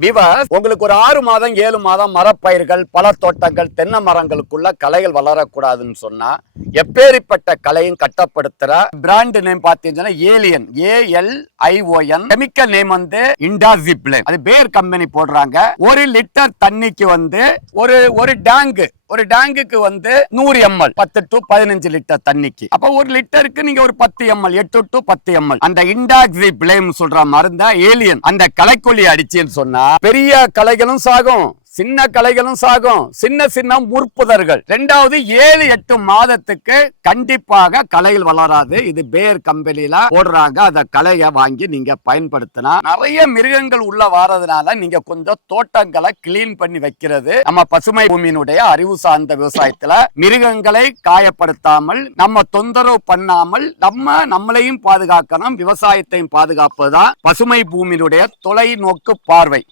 விவாஸ் உங்களுக்கு ஒரு ஆறு மாதம் ஏழு மாதம் மரப்பயிர்கள் பல தோட்டங்கள் தென்னை மரங்களுக்குள்ள கலைகள் வளரக்கூடாதுன்னு சொன்னா எப்பேறிப்பட்ட கலையும் கட்டப்படுத்துற? பிராண்ட் நேம் பாத்தீங்கன்னா alien AL ION chemical name வந்து இண்டாசிப்ளே அது பேர் கம்பெனி போடுறாங்க. ஒரு லிட்டர் தண்ணிக்கு வந்து ஒரு ஒரு டேங்கு ஒரு டேங்குக்கு வந்து நூறு எம்எல் பத்து டு பதினஞ்சு லிட்டர் தண்ணிக்கு. அப்ப ஒரு லிட்டருக்கு நீங்க ஒரு பத்து எம்எல் எட்டு டு பத்து எம்எல் அந்த இண்டாக்ஸி பிளேம் சொல்ற மருந்தா ஏலியன் அந்த களைக்கொல்லி அடிச்சுன்னு சொன்னா பெரிய களைகளும் சாகும். சின்ன கலைகளும் சாகும். சின்ன சின்ன முற்புதர்கள். ரெண்டாவது ஏழு எட்டு மாதத்துக்கு கண்டிப்பாக கலைகள் வளராது. இது பேர் கம்பெனில போடுறாங்க. அந்த கலையை வாங்கி நீங்க பயன்படுத்தினா நிறைய மிருகங்கள் உள்ள வாரதுனால நீங்க கொஞ்சம் தோட்டங்களை கிளீன் பண்ணி வைக்கிறது. நம்ம பசுமை பூமியினுடைய அறிவு சார்ந்த விவசாயத்துல மிருகங்களை காயப்படுத்தாமல் நம்ம தொந்தரவு பண்ணாமல் நம்ம நம்மளையும் பாதுகாக்கணும். விவசாயத்தையும் பாதுகாப்பதுதான் பசுமை பூமியினுடைய தொலைநோக்கு பார்வை.